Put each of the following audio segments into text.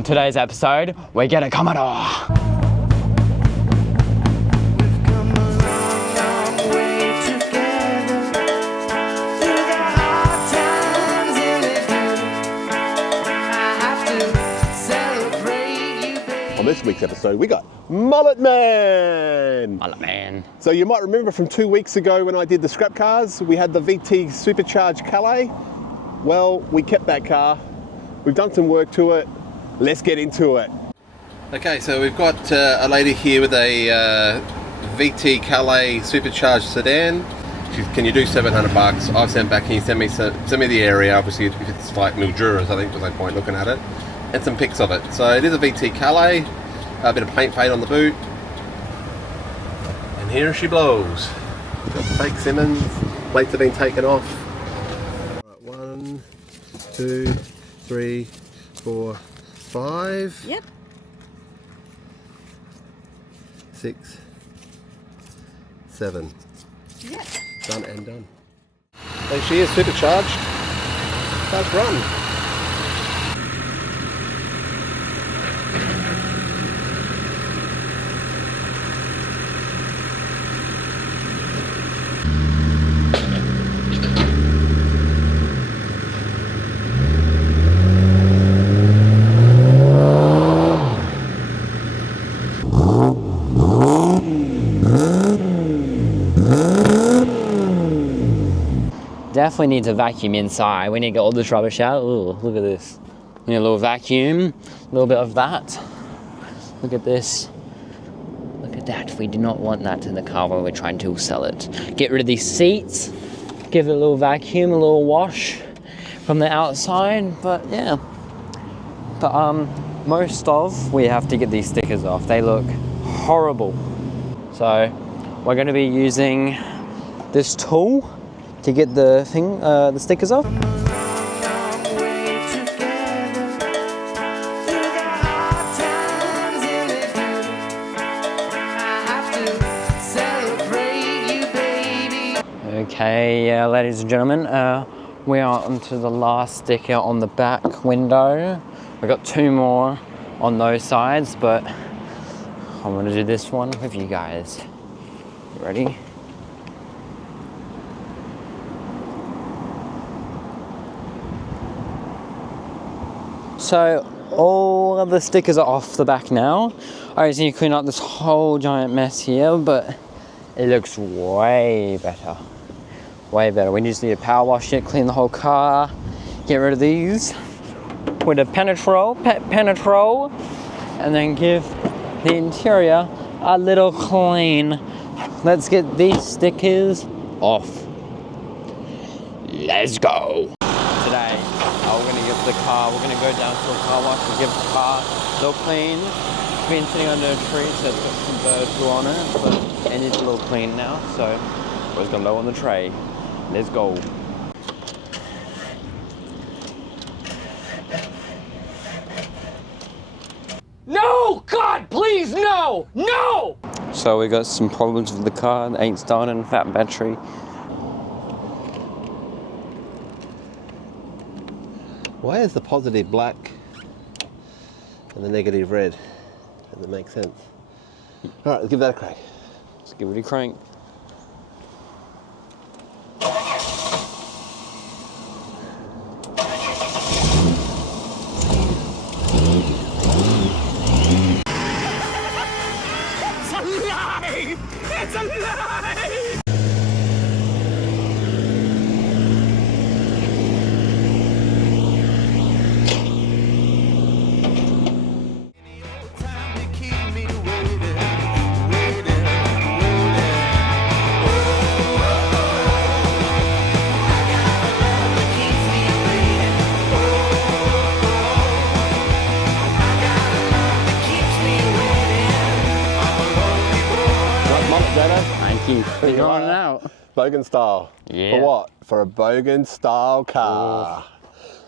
On today's episode, we get a Commodore. On this week's episode, we got Mullet Man. Mullet Man. So you might remember from 2 weeks ago when I did the scrap cars, we had the VT Supercharged Calais. Well, we kept that car. We've done some work to it. Let's get into it. Okay, so we've got a lady here with a VT Calais Supercharged sedan. Can you do 700 bucks? I've sent back, can you send me the area? Obviously, if it's like Mildura's, I think there's no point looking at it. And some pics of it. So it is a VT Calais, a bit of paint fade on the boot. And here she blows. Got the fake Simmons, plates have been taken off. Right, 1, 2, 3, 4, 5. Yep. 6, 7. Yep. Done and done. There she is, supercharged. Let's run. Definitely need to vacuum inside. We need to get all this rubbish out. Ooh, look at this. We need a little vacuum, a little bit of that. Look at this. Look at that. We do not want that in the car when we're trying to sell it. Get rid of these seats, give it a little vacuum, a little wash from the outside, but yeah. But most of, we have to get these stickers off. They look horrible. So we're gonna be using this tool to get the stickers off. Okay, ladies and gentlemen, we are onto the last sticker on the back window. We've got 2 more on those sides, but I'm gonna do this one with you guys. You ready? So all of the stickers are off the back now. I just need to clean up this whole giant mess here, but it looks way better. Way better. We just need to power wash it, clean the whole car, get rid of these with a penetrol, and then give the interior a little clean. Let's get these stickers off. Let's go. Today, we're gonna get the car, we're gonna go down to a car wash and give the car a little clean. It's been sitting under a tree, so it's got some bird poo on it, but it needs a little clean now, so we're just gonna lower on the tray. Let's go. No! God, please, no! No! So we got some problems with the car, it ain't starting, fat battery. Why is the positive black and the negative red? Does it make sense? All right, let's give that a crack. Let's give it a crank. It's alive! It's alive! He's on it out. Bogan style. Yeah. For what? For a Bogan style car.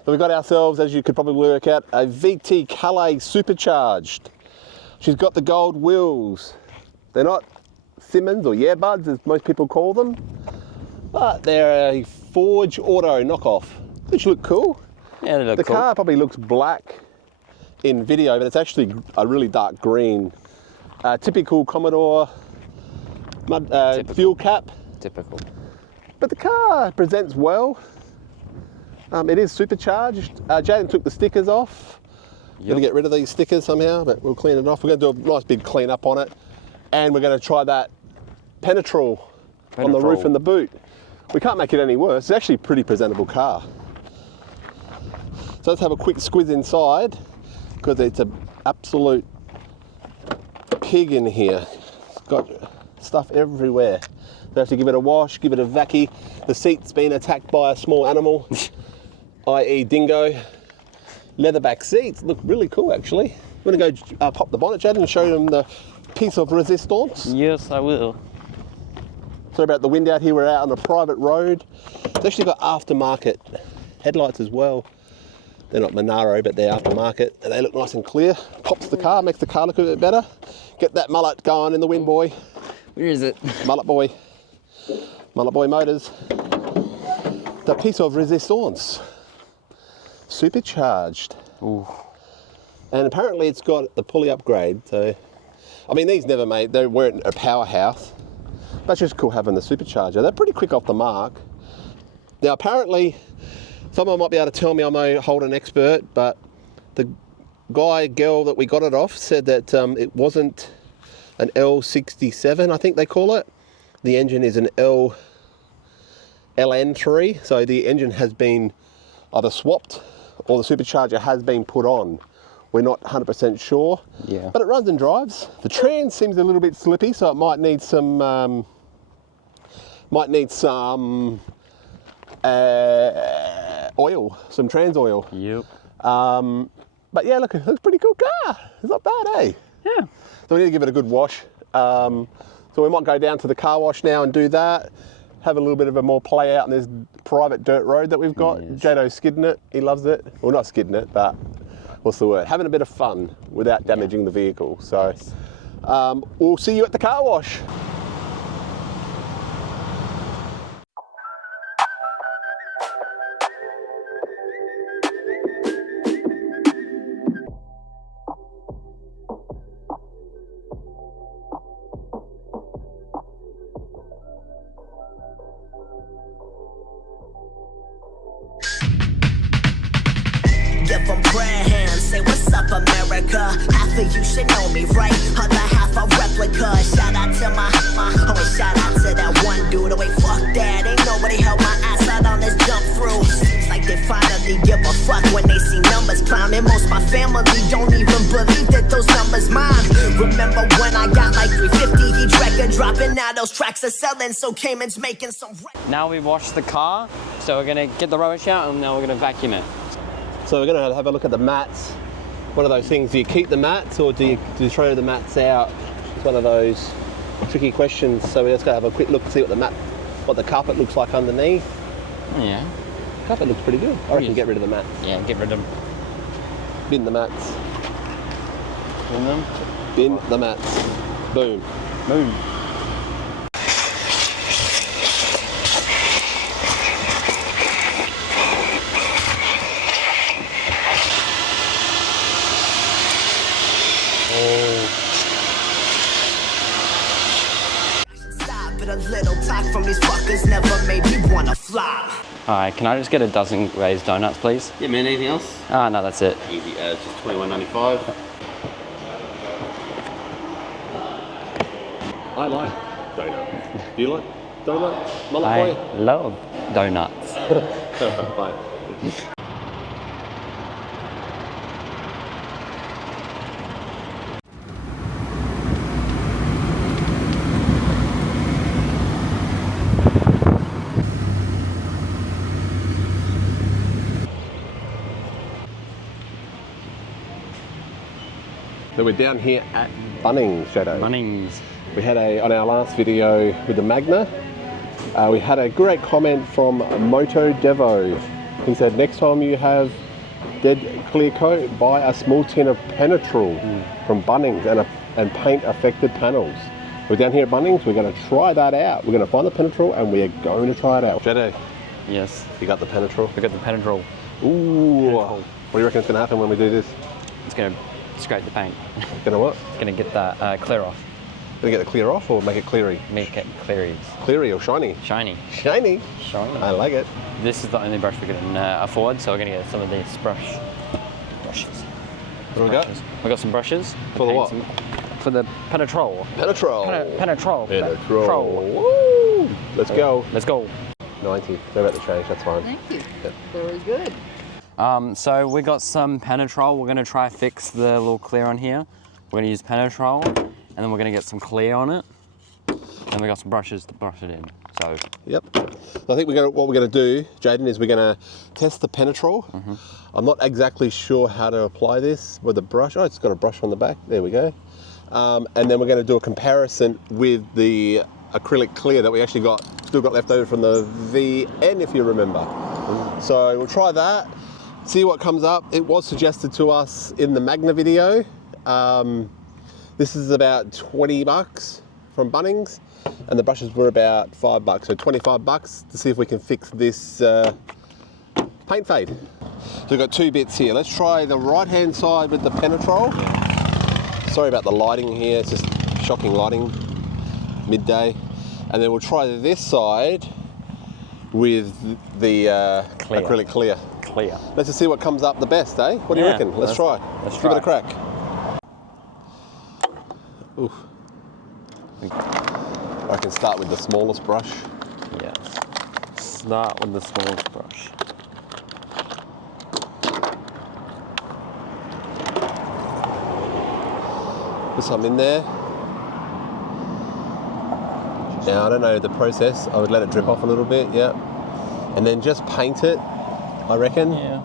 So we got ourselves, as you could probably work out, a VT Calais Supercharged. She's got the gold wheels. They're not Simmons or Buds, as most people call them, but they're a Forge Auto knockoff, which look cool. Yeah, they look the cool. car probably looks black in video, but it's actually a really dark green. Typical Commodore fuel cap. Typical. But the car presents well. It is supercharged. Jaden took the stickers off. Gonna get rid of these stickers somehow, but we'll clean it off. We're gonna do a nice big clean up on it. And we're gonna try that penetrol on the roof and the boot. We can't make it any worse. It's actually a pretty presentable car. So let's have a quick squiz inside, because it's an absolute pig in here. It's got stuff everywhere. So have to give it a wash, give it a vacuum. The seat's been attacked by a small animal, i.e. dingo. Leatherback seats look really cool, actually. I'm gonna go pop the bonnet, Chad, and show them the piece of resistance. Yes, I will. Sorry about the wind out here. We're out on a private road. It's actually got aftermarket headlights as well. They're not Monaro, but they're aftermarket, and they look nice and clear. Pops the car, makes the car look a bit better. Get that mullet going in the wind, boy. Where is it? Mullet boy. Mullet boy motors. The piece of resistance. Supercharged. Ooh. And apparently it's got the pulley upgrade. So, I mean, these never made, they weren't a powerhouse. But it's just cool having the supercharger. They're pretty quick off the mark. Now, apparently, someone might be able to tell me I'm a Holden expert, but the girl that we got it off said that it wasn't an L67, I think they call it. The engine is an LN3, so the engine has been either swapped or the supercharger has been put on. We're not 100% sure, Yeah. but it runs and drives. The trans seems a little bit slippy, so it might need some oil, some trans oil. Yep. But yeah, look, it looks a pretty cool car. It's not bad, eh? Yeah. So we need to give it a good wash. So we might go down to the car wash now and do that. Have a little bit of a more play out on this private dirt road that we've got. Yes. Jado's skidding it. He loves it. Well, not skidding it, but what's the word? Having a bit of fun without damaging the vehicle. So we'll see you at the car wash. Give them prayer hands, say what's up America. Half of you should know me, right? Other half a replica. Shout out to my shout out to that one dude. Oh wait, fuck that, ain't nobody held my ass out on this jump through. Seems like they finally give a fuck when they see numbers climbing. Most my family don't even believe that those numbers mine. Remember when I got like 350 each record dropping? Now those tracks are selling, so Cayman's making some. Now we washed the car, so we're gonna get the rubbish out and now we're gonna vacuum it. So we're going to have a look at the mats. One of those things, do you keep the mats or do you throw the mats out? It's one of those tricky questions. So we're just going to have a quick look to see what the carpet looks like underneath. Yeah. Carpet looks pretty good. I reckon get rid of the mats. Yeah, get rid of them. Bin the mats. Bin them. Bin the mats. Boom. Boom. But a little talk from these fuckers never made me wanna fly. Alright, can I just get a dozen glazed donuts, please? Yeah, man, anything else? Ah, no, that's it. Easy as, just $21.95. I like donut. Do you like donut? Mullet I boy? love donuts. Bye. So we're down here at Bunnings, Shadow. Bunnings. We had on our last video with the Magna, we had a great comment from Moto Devo. He said, next time you have dead clear coat, buy a small tin of penetrol from Bunnings and paint affected panels. We're down here at Bunnings, we're going to try that out. We're going to find the penetrol and we are going to try it out. Shadow, Yes. you got the penetrol? We got the penetrol. Ooh. What do you reckon is going to happen when we do this? It's going to scrape the paint. Gonna what? It's going to get that clear off. Gonna get the clear off or make it cleary? Make it clearies. Cleary or shiny? Shiny. Shiny. Shiny. I like it. This is the only brush we can afford, so we're going to get some of these brushes. What do we got? We got some brushes. For the what? For the penetrol. Penetrol. Penetrol. Penetrol. Woo! Let's go. Let's go. 90. Go about the change, that's fine. Thank you. Yep. Very good. So we got some penetrol. We're going to try fix the little clear on here. We're going to use penetrol, and then we're going to get some clear on it. And we got some brushes to brush it in. So. Yep. I think what we're going to do, Jaden, is we're going to test the penetrol. I'm not exactly sure how to apply this with a brush. Oh, it's got a brush on the back. There we go. And then we're going to do a comparison with the acrylic clear that we actually still got left over from the VN, if you remember. So we'll try that, see what comes up. It was suggested to us in the Magna video. This is about 20 bucks from Bunnings, and the brushes were about $5, so 25 bucks to see if we can fix this paint fade. So we've got two bits here. Let's try the right-hand side with the penetrol. Sorry about the lighting here, it's just shocking lighting, midday. And then we'll try this side with the acrylic clear. Let's just see what comes up the best, eh? What do you reckon? Let's try. Let's give it a crack. Oof. I can start with the smallest brush. Yes. Start with the smallest brush. Put some in there. Now, I don't know the process. I would let it drip off a little bit, yeah. And then just paint it, I reckon. Yeah.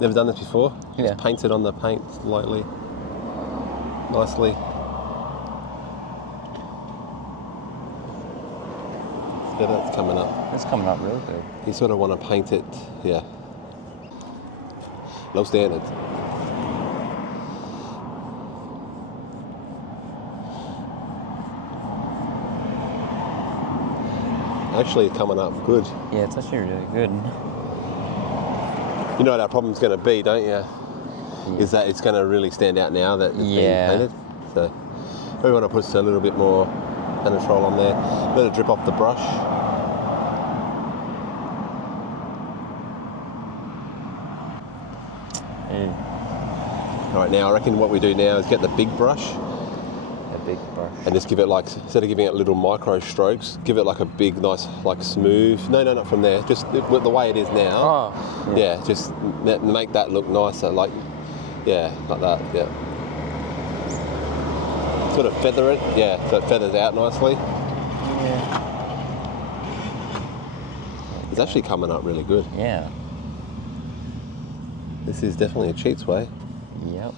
Never done this before. Yeah. Just paint it on the paint lightly, nicely. So that's coming up. It's coming up real good. You sort of want to paint it, yeah. Low standards. Actually coming up good. Yeah, it's actually really good. You know what our problem's going to be, don't you? Is that it's going to really stand out now that it's been painted. So we want to put a little bit more penetrol on there. Let it drip off the brush. All right, now I reckon what we do now is get the big brush. And just give it like, instead of giving it little micro strokes, give it like a big, nice, like smooth. No, not from there. Just the way it is now. Oh, yeah, just make that look nicer. Like, yeah, like that. Yeah. Sort of feather it. Yeah, so it feathers out nicely. Yeah. It's actually coming up really good. Yeah. This is definitely a cheats way. Yep.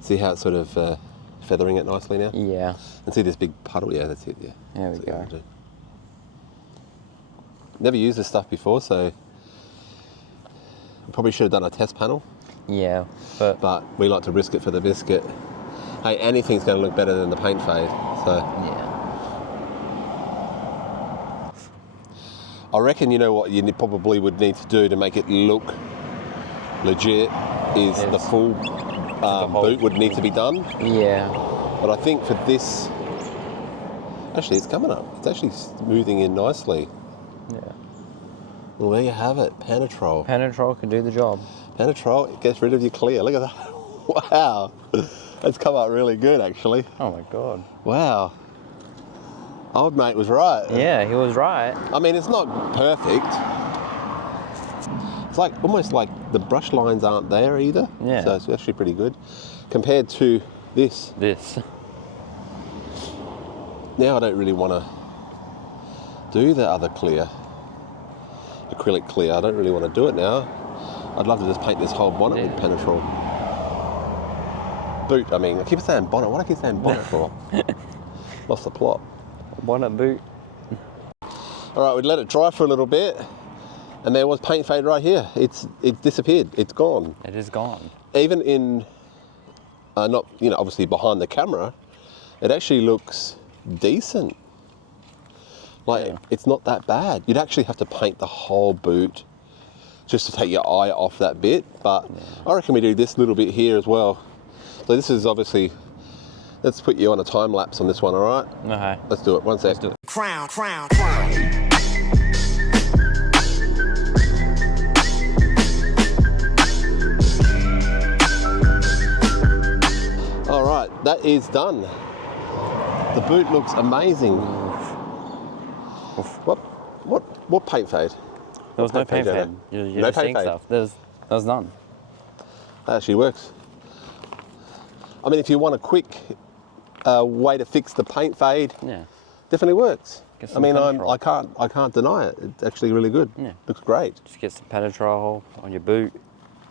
See how it's sort of feathering it nicely now? Yeah. And see this big puddle? Yeah, that's it, yeah. There we go. Never used this stuff before, so probably should have done a test panel. Yeah, but we like to risk it for the biscuit. Hey, anything's going to look better than the paint fade, so. Yeah. I reckon, you know what you probably would need to do to make it look legit is the full boot would need to be done. Yeah. But I think for this, actually it's coming up. It's actually smoothing in nicely. Yeah. Well, there you have it, penetrol. Penetrol can do the job. Penetrol, it gets rid of your clear. Look at that. Wow. That's come out really good, actually. Oh my God. Wow. Old mate was right. Yeah, he was right. I mean, it's not perfect. It's like almost like the brush lines aren't there either. Yeah. So it's actually pretty good compared to this. Now I don't really want to do the other clear, acrylic clear. I don't really want to do it now. I'd love to just paint this whole bonnet with penetrol. Boot, I mean, I keep saying bonnet. What do I keep saying bonnet for? Lost the plot. Bonnet boot. All right, we'd let it dry for a little bit, and there was paint fade right here. It's disappeared. It's gone. It is gone. Even in, not, you know, obviously behind the camera, it actually looks decent. Like, it's not that bad. You'd actually have to paint the whole boot just to take your eye off that bit. But I reckon we do this little bit here as well. So this is obviously, let's put you on a time lapse on this one, all right? Okay. Let's do it, one sec. Let's do it. Crown. All right, that is done. The boot looks amazing. What paint fade? There was no paint Jono? fade. You're No just paint seeing fade. stuff. There was none. That actually works. I mean, if you want a quick way to fix the paint fade, Yeah. definitely works. Get I some mean, Penetrol. I can't deny it. It's actually really good. Yeah. Looks great. Just get some Penetrol on your boot.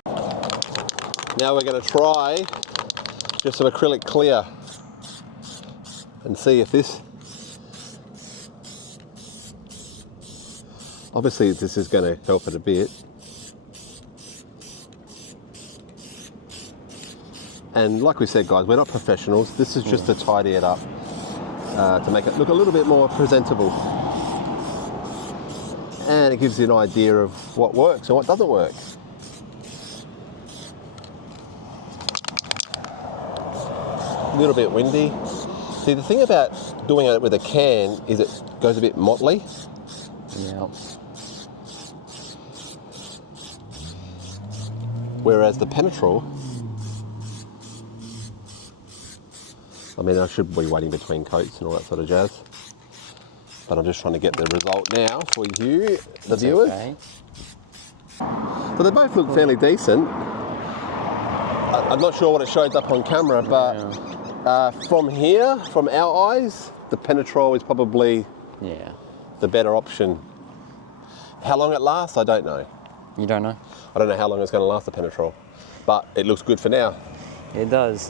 Now we're going to try just some acrylic clear and see if this. Obviously, this is going to help it a bit. And like we said, guys, we're not professionals. This is just to tidy it up, to make it look a little bit more presentable. And it gives you an idea of what works and what doesn't work. A little bit windy. See, the thing about doing it with a can is it goes a bit motley. Yeah. Whereas the Penetrol, I mean, I should be waiting between coats and all that sort of jazz. But I'm just trying to get the result now for you, the viewers. Okay. So they both look fairly decent. I'm not sure what it shows up on camera, but from here, from our eyes, the Penetrol is probably the better option. How long it lasts, I don't know. You don't know? I don't know how long it's going to last, the Penetrol, but it looks good for now. It does.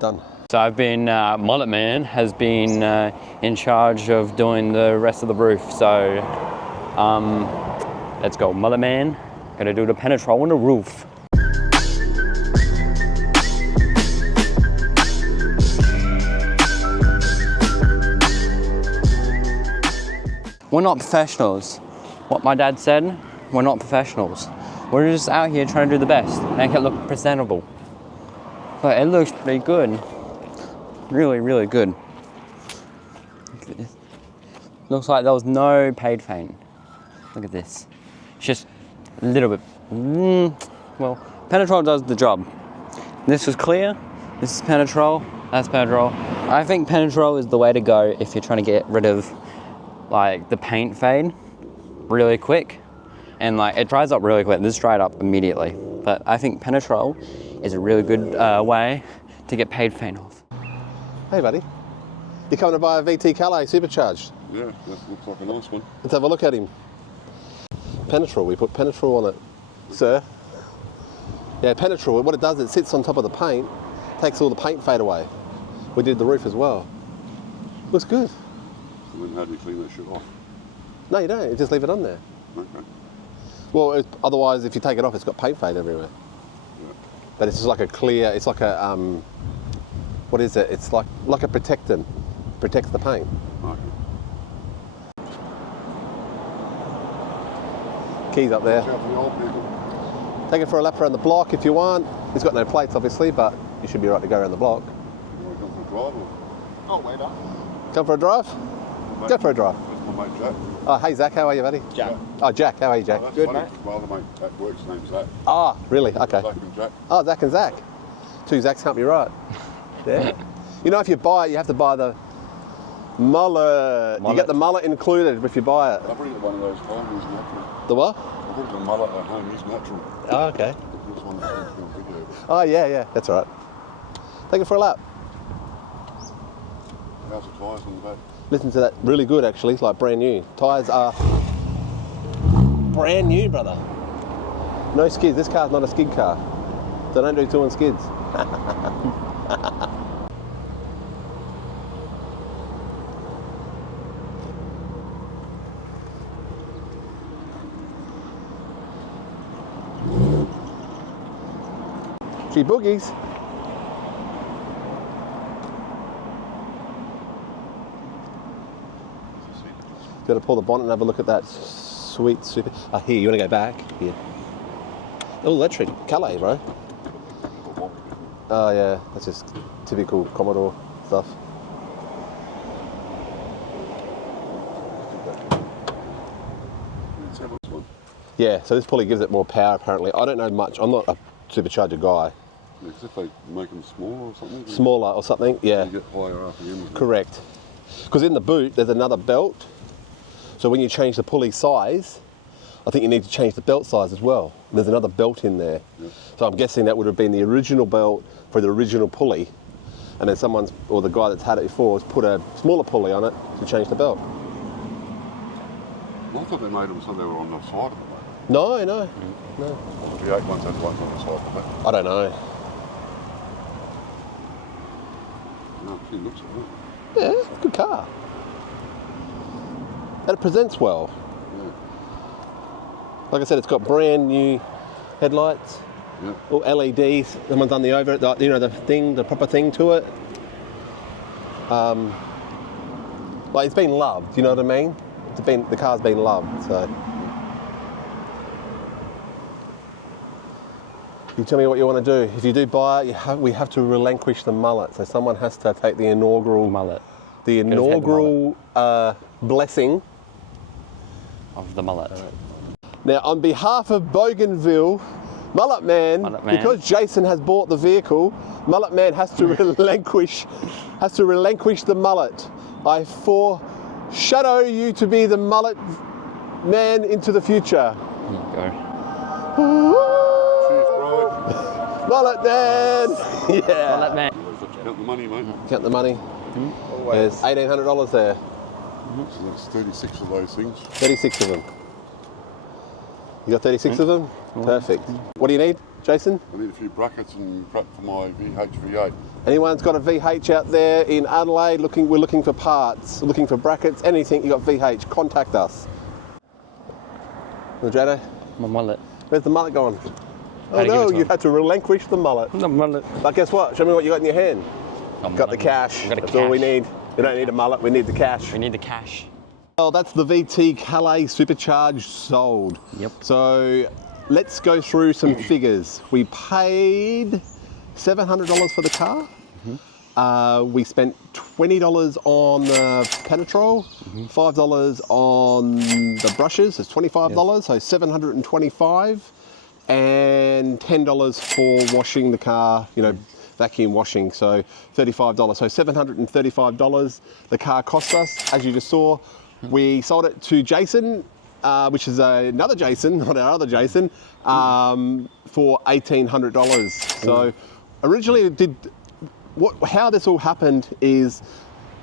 Done. So I've been, Mullet Man has been in charge of doing the rest of the roof. So let's go. Mullet Man, gonna do the Penetrol on the roof. We're not professionals. What my dad said, we're not professionals. We're just out here trying to do the best, make it look presentable. But it looks pretty good. Really, really good. Looks like there was no paint fade. Look at this. It's just a little bit. Well, Penetrol does the job. This is clear. This is Penetrol. That's Penetrol. I think Penetrol is the way to go if you're trying to get rid of like the paint fade really quick. And like it dries up really quick. This dried up immediately. But I think Penetrol is a really good way to get paint fade off. Hey, buddy. You coming to buy a VT Calais Supercharged? Yeah, that looks like a nice one. Let's have a look at him. Penetrol, we put Penetrol on it, sir. Yeah, Penetrol, what it does, it sits on top of the paint, takes all the paint fade away. We did the roof as well. Looks good. And then how do you clean that shit off? No, you don't, you just leave it on there. Okay. Well, otherwise, if you take it off, it's got paint fade everywhere. Yeah. But it's just like a clear, it's like a, what is it? It's like a protectant, protects the paint. Okay. Keys up there. Watch out for the old people. Take it for a lap around the block if you want. It's got no plates, obviously, but you should be right to go around the block. You want to come for a drive or? Oh, wait up. Come for a drive? Go for a drive. That's my mate Jack. Oh, hey Zach, how are you, buddy? Jack. Oh, Jack, how are you, Jack? Oh, that's Good, funny. mate. My other mate at work's name's Zach. Ah, really? Okay. Zach and Jack. Oh, Zach and Zach. Two Zachs can't be right. Yeah. You know, if you buy it, you have to buy the mullet. You get the mullet included if you buy it. I've already got one of those at home, he's natural. The what? I've already got a mullet at home, he's natural. Oh, okay. This one that's on video. Oh, yeah, that's all right. Take it for a lap. How's the tyres on the back? Listen to that. Really good, actually. It's like brand new. Tyres are brand new, brother. No skids. This car's not a skid car. So don't do doing skids. Gee boogies. Got to pull the bonnet and have a look at that sweet super. Here, you want to go back? Here. Oh, electric. Calais, bro. Oh, yeah. That's just typical Commodore stuff. Yeah, so this pulley gives it more power, apparently. I don't know much. I'm not a supercharger guy. Yeah, 'cause if they make them smaller or something. Smaller or something, yeah. You get higher RPMs. Correct. Because in the boot, there's another belt. So when you change the pulley size, I think you need to change the belt size as well. There's another belt in there. Yep. So I'm guessing that would have been the original belt for the original pulley. And then someone's, or the guy that's had it before, has put a smaller pulley on it to change the belt. I thought they made them so they were on the side of it. No. The 8 ones had ones on the side of it. I don't know. No, it looks good. Yeah, it's a good car. And it presents well. Yeah. Like I said, it's got brand new headlights, Yeah. all LEDs. Someone's done the proper thing to it. Like it's been loved. You know what I mean? The car's been loved. So, you tell me what you want to do. If you do buy it, we have to relinquish the mullet. So someone has to take the inaugural Mullet. The inaugural blessing Of the mullet. Now, on behalf of Bougainville, Mullet Man, because Jason has bought the vehicle, Mullet Man has to relinquish the mullet. I foreshadow you to be the Mullet Man into the future. There you go. Cheers, bro. Mullet Man! Yeah. Mullet Man. Count the money, mate. Count the money. There's $1,800 there. So that's 36 of those things. 36 of them. You got 36 of them? Perfect. What do you need, Jason? I need a few brackets and prep for my VH-V8. Anyone's got a VH out there in Adelaide, we're looking for parts, looking for brackets, anything, you got VH, contact us. Jada, My mullet. where's the mullet going? Oh Had to give it no, to you him. had to relinquish the mullet. The mullet. But guess what? Show me what you got in your hand. Got the cash. Got the That's all we cash. need. We don't need a mullet, we need the cash. We need the cash. Well, that's the VT Calais Supercharged sold. Yep. So let's go through some figures. We paid $700 for the car. We spent $20 on the penetrol, $5 on the brushes, it's $25, so $725, and $10 for washing the car, vacuum washing, so $35. So $735 the car cost us, as you just saw. We sold it to Jason, which is another Jason, not our other Jason, for $1,800. So originally how this all happened is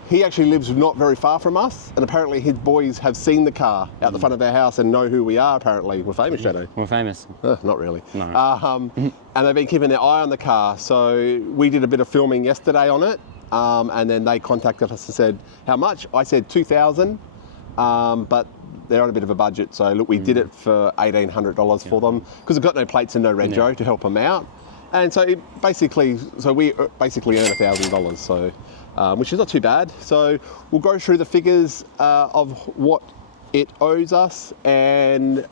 he actually lives not very far from us, and apparently his boys have seen the car out the front of our house and know who we are. Apparently, we're famous, Shadow. We're famous. Not really. No. And they've been keeping their eye on the car. So we did a bit of filming yesterday on it, and then they contacted us and said, "How much?" I said $2,000, but they're on a bit of a budget. So look, we did it for $1,800 for them because we've got no plates and no rego to help them out. And so we basically earn $1,000, so which is not too bad. So we'll go through the figures of what it owes us and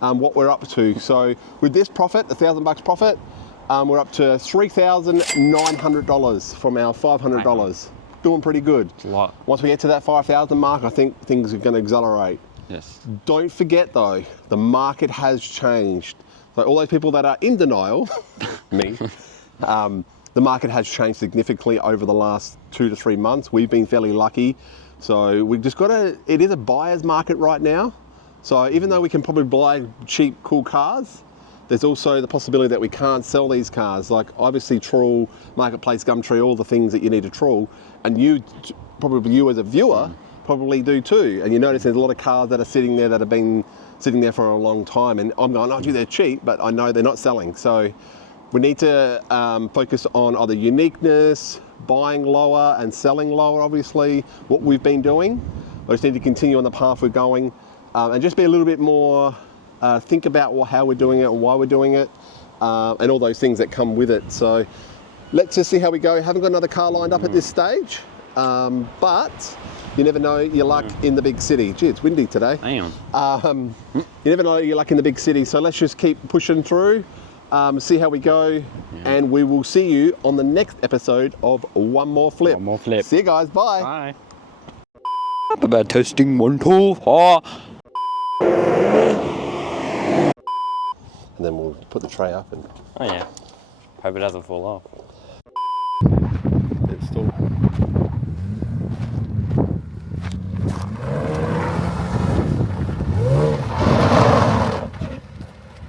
what we're up to. So with this profit, $1,000 profit, we're up to $3,900 from our $500. Doing pretty good. It's a lot. Once we get to that 5,000 mark, I think things are going to accelerate. Yes. Don't forget though, the market has changed. So all those people that are in denial, me, the market has changed significantly over the last 2 to 3 months. We've been fairly lucky. So we've just it is a buyer's market right now. So even though we can probably buy cheap, cool cars, there's also the possibility that we can't sell these cars. Like obviously Trawl, Marketplace, Gumtree, all the things that you need to trawl. And you as a viewer, probably do too. And you notice there's a lot of cars that are sitting there that have been sitting there for a long time, and I'm going, oh gee, they're cheap, but I know they're not selling. So we need to focus on either uniqueness, buying lower and selling lower, obviously, what we've been doing. We just need to continue on the path we're going and just be a little bit more, think about how we're doing it and why we're doing it, and all those things that come with it. So let's just see how we go. Haven't got another car lined up at this stage. but you never know your luck in the big city. Gee, it's windy today. Damn. You never know your luck in the big city, so let's just keep pushing through, see how we go, and we will see you on the next episode of One More Flip. One More Flip. See you guys, bye. Bye. About testing 1, 2, 4. And then we'll put the tray up and Oh yeah. Hope it doesn't fall off. install.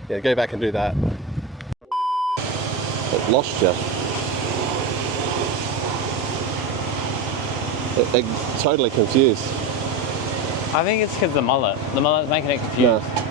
Yeah, go back and do that. It lost you. They're totally confused. I think it's because the mullet's making it confused. No.